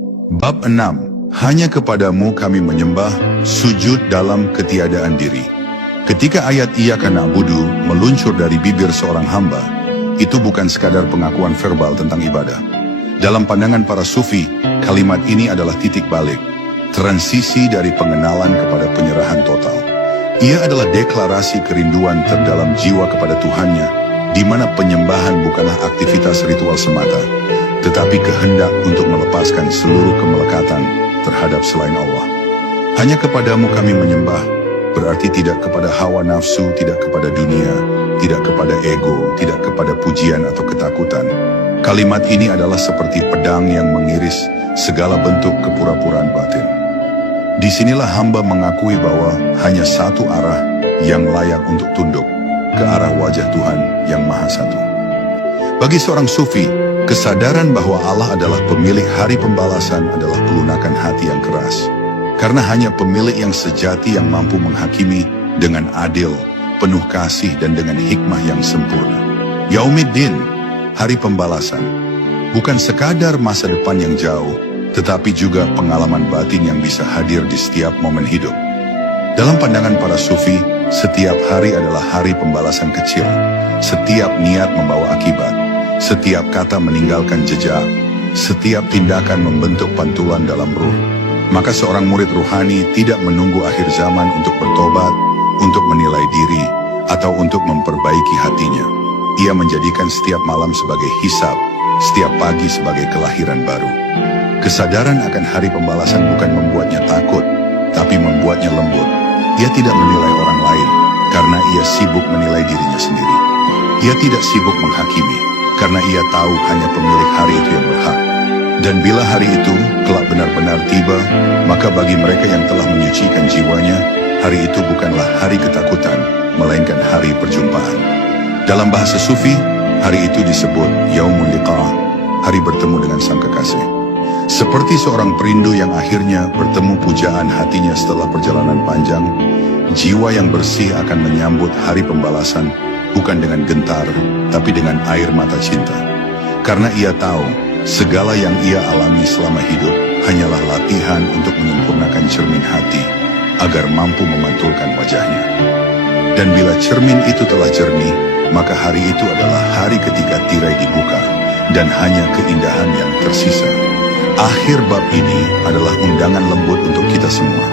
Bab 6. Hanya kepadamu kami menyembah, sujud dalam ketiadaan diri. Ketika ayat Iyyaka na'budu meluncur dari bibir seorang hamba, itu bukan sekadar pengakuan verbal tentang ibadah. Dalam pandangan para sufi, kalimat ini adalah titik balik, transisi dari pengenalan kepada penyerahan total. Ia adalah deklarasi kerinduan terdalam jiwa kepada Tuhannya, di mana penyembahan bukanlah aktivitas ritual semata, tetapi kehendak untuk melepaskan seluruh kemelekatan terhadap selain Allah. Hanya kepadamu kami menyembah, berarti tidak kepada hawa nafsu, tidak kepada dunia, tidak kepada ego, tidak kepada pujian atau ketakutan. Kalimat ini adalah seperti pedang yang mengiris segala bentuk kepura-puraan batin. Disinilah hamba mengakui bahwa hanya satu arah yang layak untuk tunduk, ke arah wajah Tuhan yang Maha Satu. Bagi seorang sufi, kesadaran bahwa Allah adalah pemilik hari pembalasan adalah pelunakan hati yang keras. Karena hanya pemilik yang sejati yang mampu menghakimi dengan adil, penuh kasih dan dengan hikmah yang sempurna. Yaumiddin, hari pembalasan, bukan sekadar masa depan yang jauh, tetapi juga pengalaman batin yang bisa hadir di setiap momen hidup. Dalam pandangan para sufi, setiap hari adalah hari pembalasan kecil. Setiap niat membawa akibat. Setiap kata meninggalkan jejak. Setiap tindakan membentuk pantulan dalam ruh. Maka seorang murid ruhani tidak menunggu akhir zaman untuk bertobat, untuk menilai diri, atau untuk memperbaiki hatinya. Ia menjadikan setiap malam sebagai hisab, setiap pagi sebagai kelahiran baru. Kesadaran akan hari pembalasan bukan membuatnya takut, tapi membuatnya lembut. Ia tidak menilai orang lain, karena ia sibuk menilai dirinya sendiri. Ia tidak sibuk menghakimi, karena ia tahu hanya pemilik hari itu yang berhak. Dan bila hari itu kelak benar-benar tiba, maka bagi mereka yang telah menyucikan jiwanya, hari itu bukanlah hari ketakutan, melainkan hari perjumpaan. Dalam bahasa sufi, hari itu disebut Yaumul Liqa', hari bertemu dengan sang kekasih. Seperti seorang perindu yang akhirnya bertemu pujaan hatinya setelah perjalanan panjang, jiwa yang bersih akan menyambut hari pembalasan bukan dengan gentar, tapi dengan air mata cinta. Karena ia tahu, segala yang ia alami selama hidup hanyalah latihan untuk menyempurnakan cermin hati agar mampu memantulkan wajahnya. Dan bila cermin itu telah jernih, maka hari itu adalah hari ketika tirai dibuka dan hanya keindahan yang tersisa. Akhir bab ini adalah undangan lembut untuk kita semua.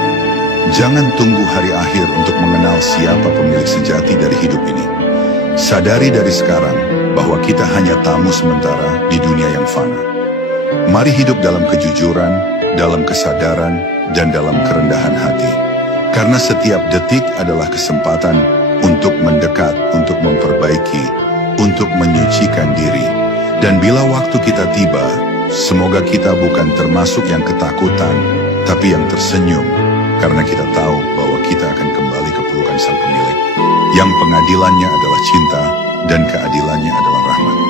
Jangan tunggu hari akhir untuk mengenal siapa pemilik sejati dari hidup ini. Sadari dari sekarang bahwa kita hanya tamu sementara di dunia yang fana. Mari hidup dalam kejujuran, dalam kesadaran, dan dalam kerendahan hati. Karena setiap detik adalah kesempatan untuk mendekat, untuk memperbaiki, untuk menyucikan diri. Dan bila waktu kita tiba, semoga kita bukan termasuk yang ketakutan, tapi yang tersenyum, karena kita tahu bahwa kita akan kembali ke pelukan Sang Pemilik, yang pengadilannya adalah cinta dan keadilannya adalah rahmat.